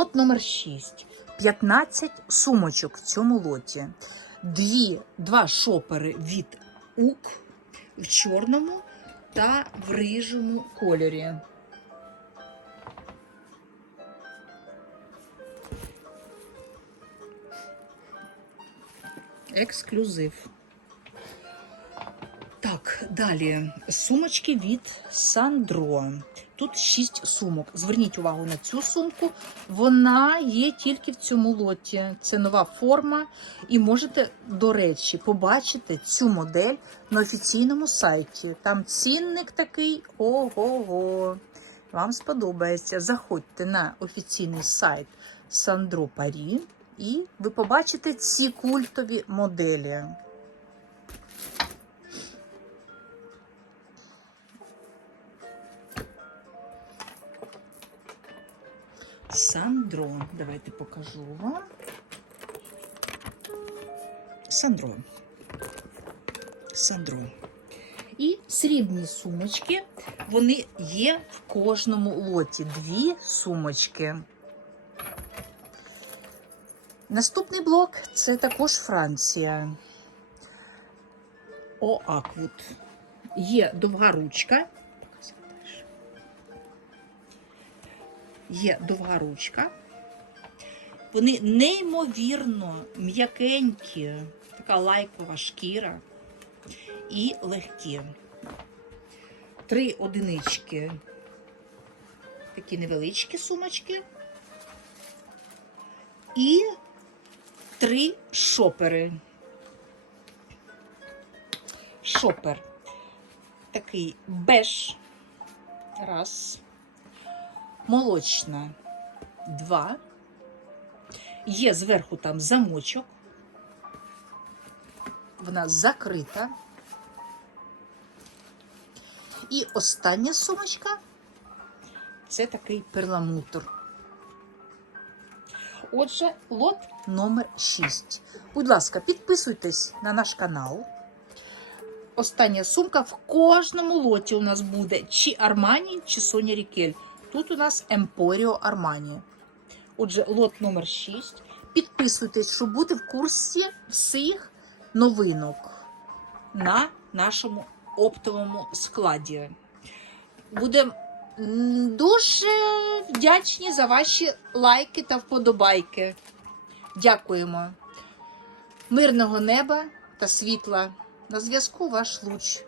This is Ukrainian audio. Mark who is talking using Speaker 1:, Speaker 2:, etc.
Speaker 1: Лот номер 6. 15 сумочок в цьому лоті. Дві, два шопери від УК в чорному та в рижому кольорі. Ексклюзив. Так, далі сумочки від Сандро. Тут 6 сумок. Зверніть увагу на цю сумку. Вона є тільки в цьому лоті. Це нова форма. І можете, до речі, побачити цю модель на офіційному сайті. Там цінник такий ого-го. Вам сподобається. Заходьте на офіційний сайт Сандро Парі, і ви побачите ці культові моделі. Сандро. Давайте покажу вам. Сандро. Сандро. І срібні сумочки. Вони є в кожному лоті. Дві сумочки. Наступний блок це також Франція. О, Аквуд. Є довга ручка. Є довга ручка. Вони неймовірно м'якенькі, така лайкова шкіра і легкі. Три одинички, такі невеличкі сумочки. І три шопери. Шопер. Такий беж. Раз. Молочна. Два. Є зверху там замочок. Вона закрита. І остання сумочка це такий перламутр. Отже, лот номер 6. Будь ласка, підписуйтесь на наш канал. Остання сумка в кожному лоті у нас буде чи Армані, чи Соня Рікель. Тут у нас Емпоріо Армані. Отже, лот номер 6. Підписуйтесь, щоб бути в курсі всіх новинок на нашому оптовому складі. Будемо дуже вдячні за ваші лайки та вподобайки. Дякуємо. Мирного неба та світла. На зв'язку ваш луч.